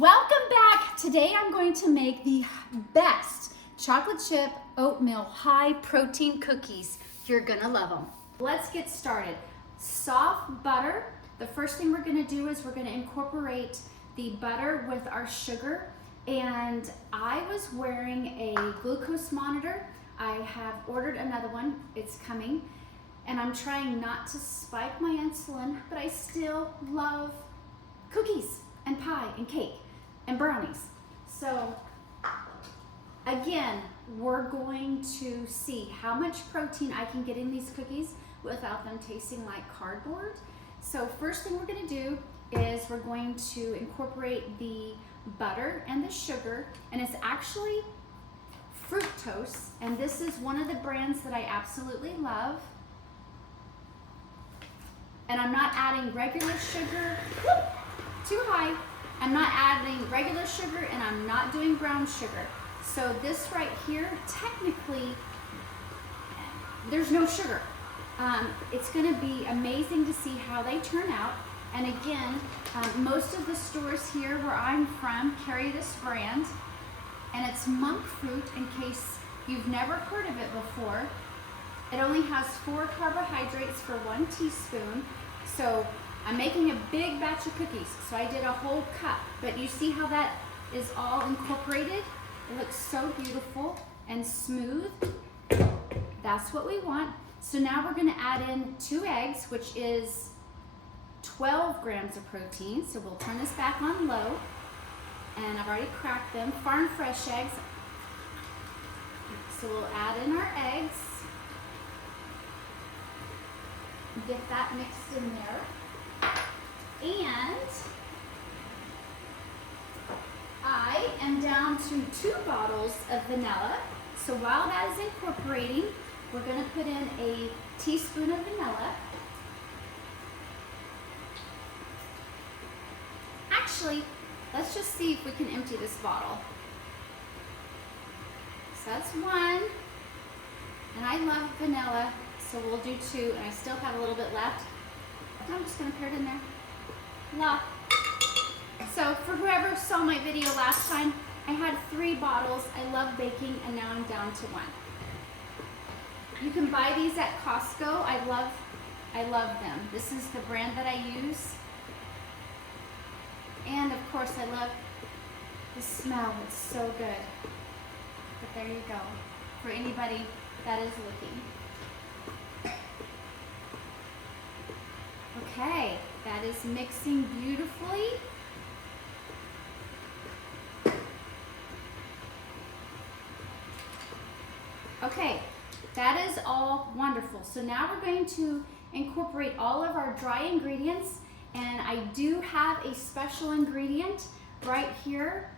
Welcome back. Today I'm going to make the best chocolate chip oatmeal high protein cookies. You're gonna love them. Let's get started. Soft butter. The first thing we're gonna do is we're gonna incorporate the butter with our sugar. And I was wearing a glucose monitor. I have ordered another one, it's coming. And I'm trying not to spike my insulin, but I still love cookies and pie and cake and brownies. So again, we're going to see how much protein I can get in these cookies without them tasting like cardboard. So first thing we're gonna do is we're going to incorporate the butter and the sugar, and it's actually fructose, and this is one of the brands that I absolutely love. And I'm not adding regular sugar, too high. I'm not adding regular sugar, and I'm not doing brown sugar. So this right here, technically, there's no sugar. It's gonna be amazing to see how they turn out. And again, most of the stores here where I'm from carry this brand, and it's monk fruit in case you've never heard of it before. It only has 4 carbohydrates for 1 teaspoon. So I'm making a big batch of cookies, so I did a whole cup. But you see how that is all incorporated? It looks so beautiful and smooth. That's what we want. So now we're gonna add in 2 eggs, which is 12 grams of protein. So we'll turn this back on low. And I've already cracked them, farm fresh eggs. So we'll add in our eggs. Get that mixed in there. And I am down to 2 bottles of vanilla. So while that is incorporating, we're gonna put in a teaspoon of vanilla. Actually, let's just see if we can empty this bottle. So that's 1, and I love vanilla, so we'll do 2, and I still have a little bit left. I'm just gonna pour it in there. La. So for whoever saw my video last time, I had 3 bottles. I love baking, and now I'm down to 1. You can buy these at Costco. I love them. This is the brand that I use. And of course, I love the smell. It's so good. But there you go, for anybody that is looking. Okay, that is mixing beautifully. Okay, that is all wonderful. So now we're going to incorporate all of our dry ingredients. And I do have a special ingredient right here.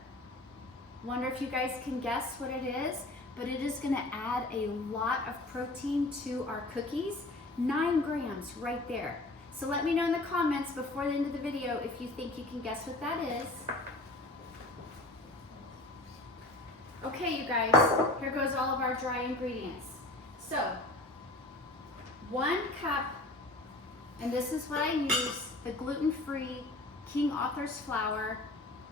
Wonder if you guys can guess what it is, but it is gonna add a lot of protein to our cookies. 9 grams right there. So let me know in the comments before the end of the video if you think you can guess what that is. Okay, you guys, here goes all of our dry ingredients. So, 1 cup, and this is what I use, the gluten-free King Arthur's flour.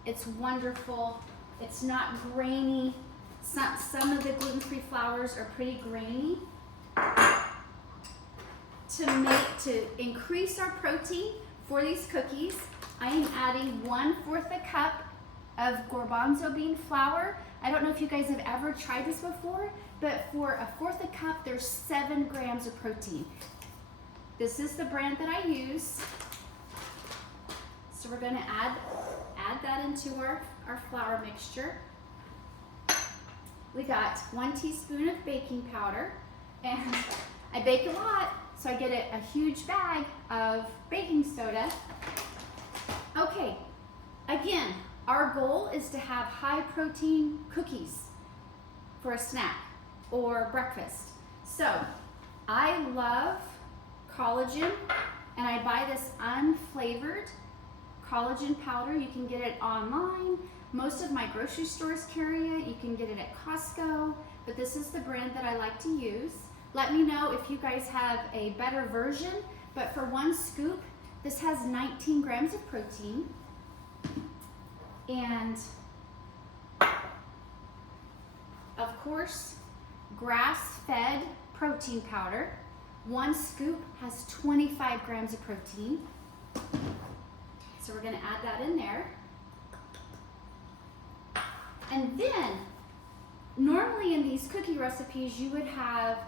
It's wonderful. It's not grainy. Some of the gluten-free flours are pretty grainy. To increase our protein for these cookies, I am adding 1/4 a cup of Garbanzo bean flour. I don't know if you guys have ever tried this before, but for 1/4 a cup, there's 7 grams of protein. This is the brand that I use. So we're gonna add that into our flour mixture. We got 1 teaspoon of baking powder, and I bake a lot, so I get a huge bag of baking soda. Okay, again, our goal is to have high protein cookies for a snack or breakfast. So I love collagen, and I buy this unflavored collagen powder. You can get it online. Most of my grocery stores carry it. You can get it at Costco, but this is the brand that I like to use. Let me know if you guys have a better version, but for 1 scoop, this has 19 grams of protein. And And of course, grass-fed protein powder. 1 scoop has 25 grams of protein. So we're going to add that in there. And then, normally in these cookie recipes, you would have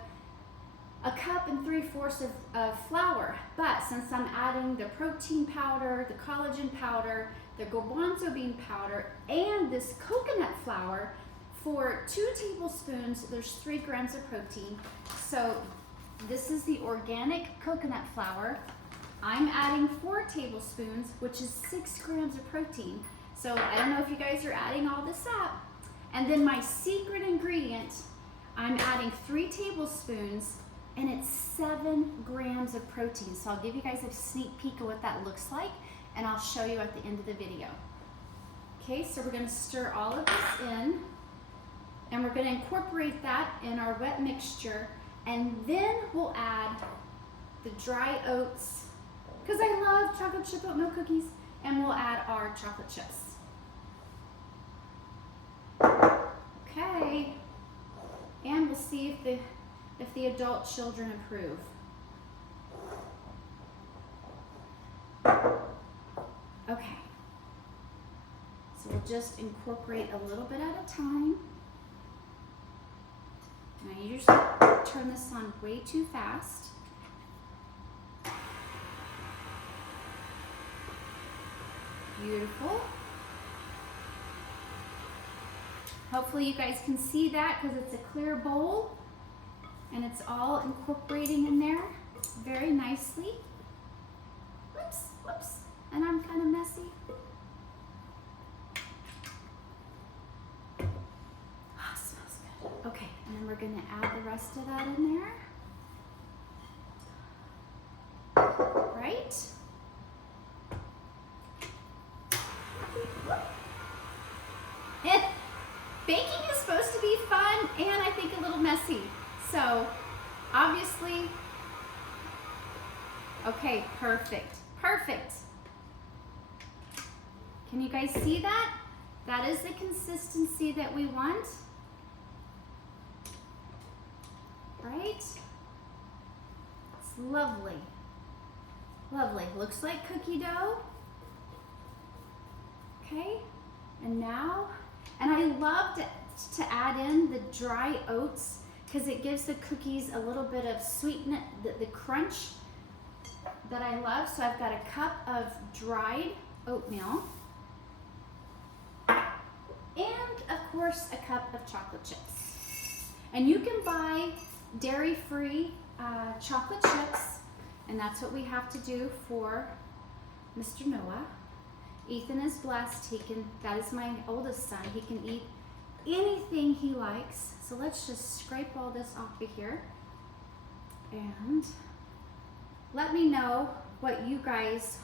1 cup and 3/4 of flour. But since I'm adding the protein powder, the collagen powder, the garbanzo bean powder, and this coconut flour, for 2 tablespoons, there's 3 grams of protein. So this is the organic coconut flour. I'm adding 4 tablespoons, which is 6 grams of protein. So I don't know if you guys are adding all this up. And then my secret ingredient, I'm adding 3 tablespoons, and it's 7 grams of protein. So I'll give you guys a sneak peek of what that looks like, and I'll show you at the end of the video. Okay, so we're gonna stir all of this in, and we're gonna incorporate that in our wet mixture, and then we'll add the dry oats, because I love chocolate chip oatmeal cookies, and we'll add our chocolate chips. Okay, and we'll see if the adult children approve. Okay, so we'll just incorporate a little bit at a time. And I usually turn this on way too fast. Beautiful. Hopefully you guys can see that because it's a clear bowl and it's all incorporating in there very nicely. Whoops, whoops, and I'm kind of messy. Oh, smells good. Okay, and then we're gonna add the rest of that in there. Right? Baking is supposed to be fun and I think a little messy. So obviously, okay, perfect, perfect. Can you guys see that? That is the consistency that we want, right? It's lovely, lovely. Looks like cookie dough. Okay, and now, and I love to add in the dry oats because it gives the cookies a little bit of sweetness, the crunch that I love. So I've got 1 cup of dried oatmeal and of course 1 cup of chocolate chips. And you can buy dairy-free chocolate chips, and that's what we have to do for Mr. Noah. Ethan is blessed. That is my oldest son. He can eat anything he likes. So let's just scrape all this off of here. And let me know what you guys,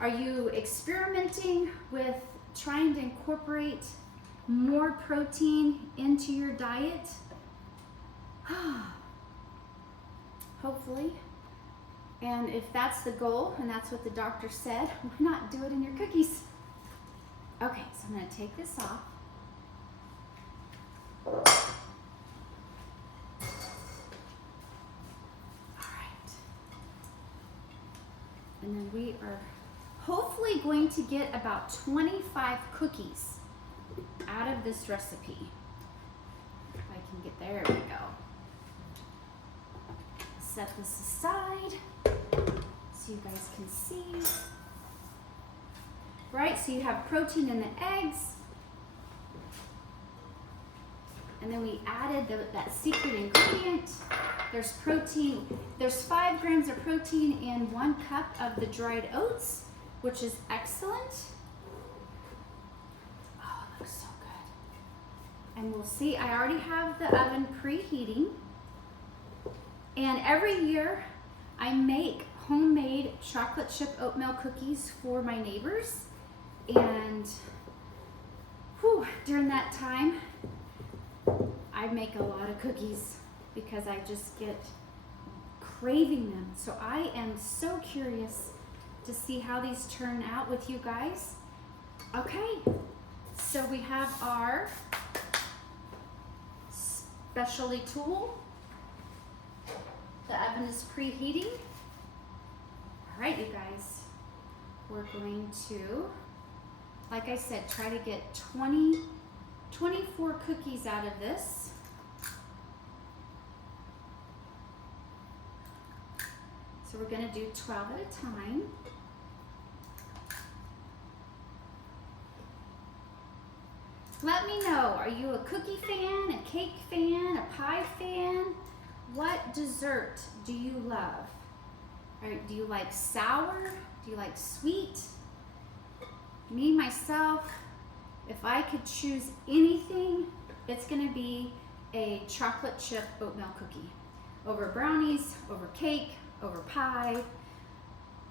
are you experimenting with trying to incorporate more protein into your diet? Hopefully. And if that's the goal, and that's what the doctor said, why not do it in your cookies? Okay, so I'm gonna take this off. All right. And then we are hopefully going to get about 25 cookies out of this recipe. If I can get, there we go. Set this aside so you guys can see. Right, so you have protein in the eggs. And then we added that secret ingredient. There's protein, there's 5 grams of protein in 1 cup of the dried oats, which is excellent. Oh, it looks so good. And we'll see, I already have the oven preheating. And every year I make homemade chocolate chip oatmeal cookies for my neighbors. And during that time, I make a lot of cookies because I just get craving them. So I am so curious to see how these turn out with you guys. Okay, So we have our specialty tool. The oven is preheating. All right, you guys, we're going to, like I said, try to get 24 cookies out of this. So we're going to do 12 at a time. Let me know, are you a cookie fan, a cake fan, a pie fan? What dessert do you love? Or do you like sour? Do you like sweet? Me, myself, if I could choose anything, it's gonna be a chocolate chip oatmeal cookie. Over brownies, over cake, over pie.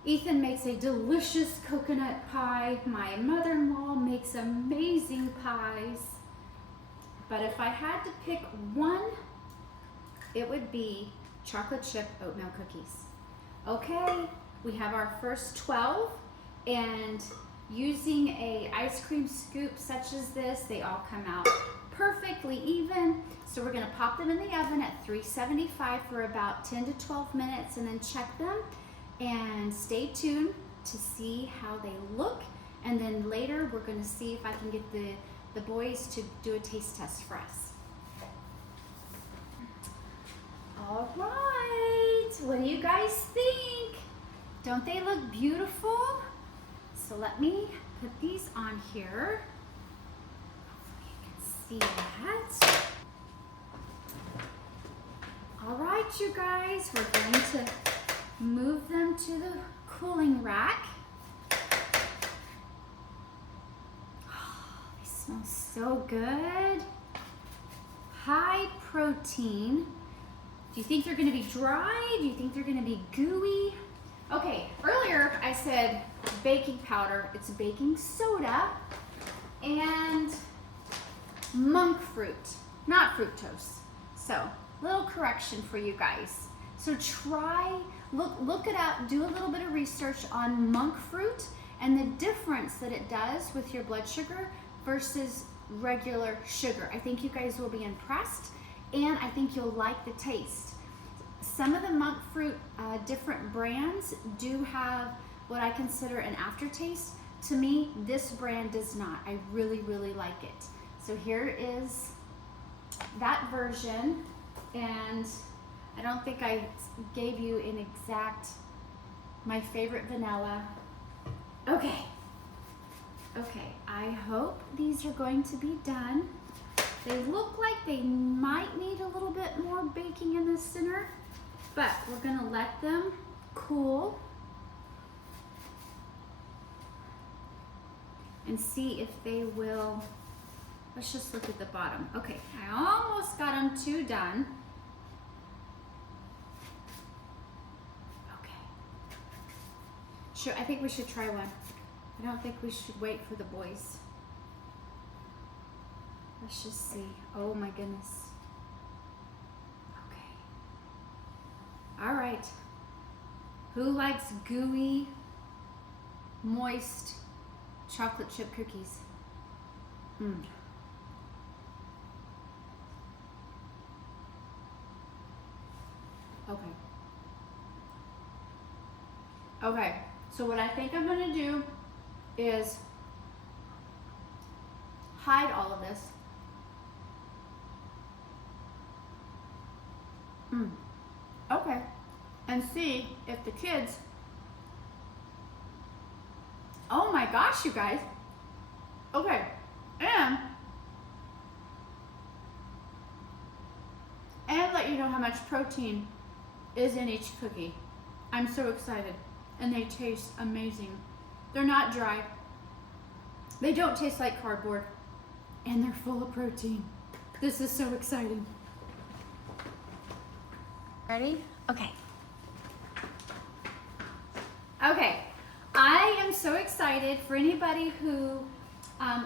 Ethan makes a delicious coconut pie. My mother-in-law makes amazing pies. But if I had to pick one, it would be chocolate chip oatmeal cookies. Okay, we have our first 12, and using a ice cream scoop such as this, they all come out perfectly even. So we're gonna pop them in the oven at 375 for about 10 to 12 minutes and then check them. And stay tuned to see how they look. And then later we're gonna see if I can get the boys to do a taste test for us. All right, what do you guys think? Don't they look beautiful? So let me put these on here. Hopefully you can see that. All right, you guys, we're going to move them to the cooling rack. Oh, they smell so good. High protein. Do you think they're gonna be dry? Do you think they're gonna be gooey? Okay, earlier I said baking powder. It's baking soda and monk fruit, not fructose. So, little correction for you guys. So look it up, do a little bit of research on monk fruit and the difference that it does with your blood sugar versus regular sugar. I think you guys will be impressed, and I think you'll like the taste. Some of the monk fruit different brands do have what I consider an aftertaste. To me, this brand does not. I really, really like it. So here is that version, and I don't think I gave you an exact, my favorite vanilla. Okay, I hope these are going to be done. They look like they might need a little bit more baking in the center, but we're gonna let them cool and see if they will. Let's just look at the bottom. Okay, I almost got them 2 done. Sure, I think we should try one. I don't think we should wait for the boys. Let's just see. Oh my goodness. Okay. All right. Who likes gooey, moist chocolate chip cookies? Okay. Okay. So what I think I'm gonna do is hide all of this. Okay. And see if the kids, oh my gosh, you guys. Okay. And let you know how much protein is in each cookie. I'm so excited. And they taste amazing. They're not dry. They don't taste like cardboard. And they're full of protein. This is so exciting. Ready? Okay. Okay. I am so excited for anybody who,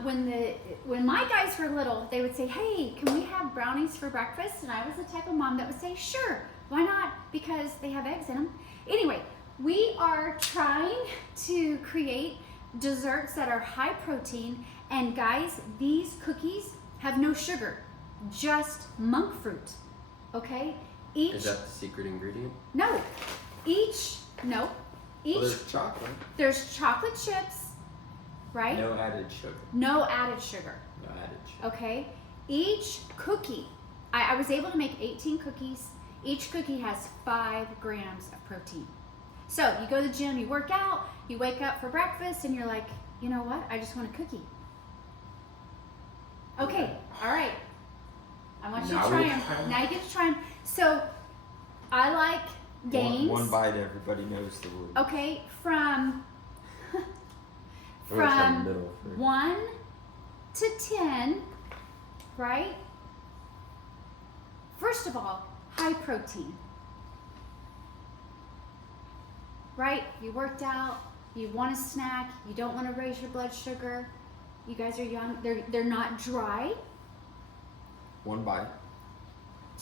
when my guys were little, they would say, hey, can we have brownies for breakfast? And I was the type of mom that would say, sure, why not? Because they have eggs in them. Anyway, we are trying to create desserts that are high protein. And guys, these cookies have no sugar, just monk fruit. Okay? Is that the secret ingredient? No. Each. Well, there's chocolate. There's chocolate chips, right? No added sugar. No added sugar. No added sugar. Okay? Each cookie, I was able to make 18 cookies. Each cookie has 5 grams of protein. So you go to the gym, you work out, you wake up for breakfast, and you're like, you know what? I just want a cookie. Okay, all right. I want you to try them. Now you get to try them. So I like gains. One bite, everybody knows the rule. Okay, from I'm gonna try the middle first. 1 to 10, right? First of all, high protein. Right? You worked out, you want a snack, you don't want to raise your blood sugar. You guys are young, they're not dry. 1 bite.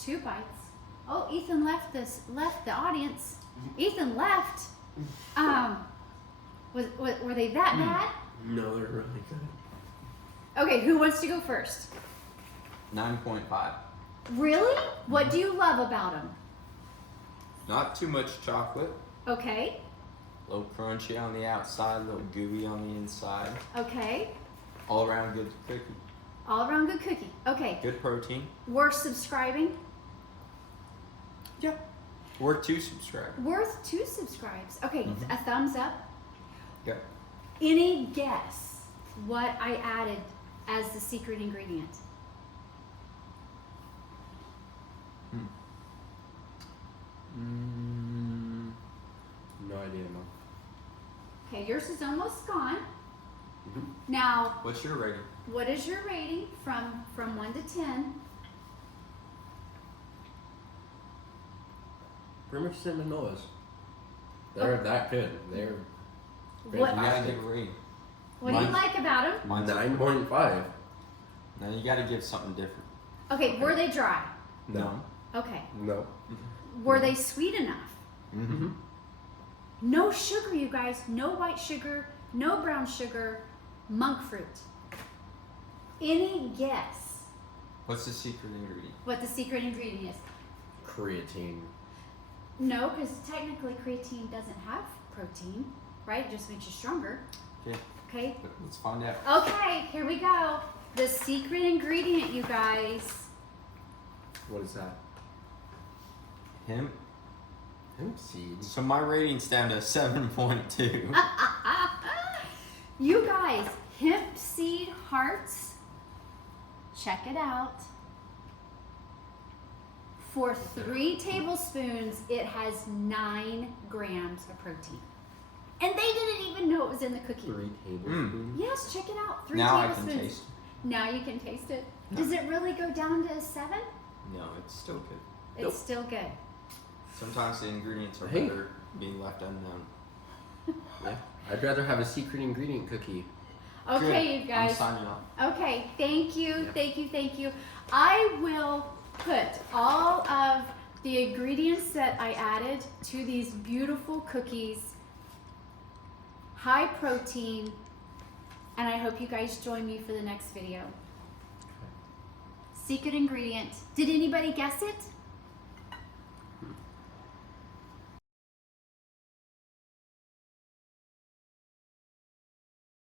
2 bites. Oh, Ethan left the audience. Ethan left. Were they that bad? No, they're really good. Okay, who wants to go first? 9.5. Really? What do you love about them? Not too much chocolate. Okay. A little crunchy on the outside, a little gooey on the inside. Okay. All around good cookie. All around good cookie. Okay. Good protein. Worth subscribing? Yeah. Worth 2 subscribers. Worth 2 subscribes. Okay, a thumbs up. Yeah. Any guess what I added as the secret ingredient? No idea, Mom. Okay, yours is almost gone. Now, What's your rating? what is your rating from 1 to 10? Pretty much cinnamon rolls. They're that good. They're What- You gotta fantastic. give a rating. What do you Mine's- like about them? Mine's 9.5. Now you gotta give something different. Okay, were they dry? No. Okay. No. Were they sweet enough? Mm-hmm. No sugar, you guys. No white sugar, no brown sugar, monk fruit. Any guess What's the secret ingredient? what the secret ingredient is? Creatine. No, because technically creatine doesn't have protein, right? It just makes you stronger. Yeah. Okay. Let's find out. Okay, here we go. The secret ingredient, you guys. What is that? Hemp. Hemp seeds. So my rating's down to 7.2. You guys, hemp seed hearts. Check it out. For 3 tablespoons, it has 9 grams of protein. And they didn't even know it was in the cookie. 3 tablespoons. Yes, check it out. 3 Now I tablespoons. can taste Now you can taste it. No. Does it really go down to 7? it. No, it's still good. It's Nope. still good. Sometimes the ingredients are Hey. better being left unknown. Yeah. I'd rather have a secret ingredient cookie. Okay, Good. you guys. I'm signing off. Okay, thank you, Yeah. thank you, thank you. I will put all of the ingredients that I added to these beautiful cookies, high protein, and I hope you guys join me for the next video. Secret ingredient. Did anybody guess it?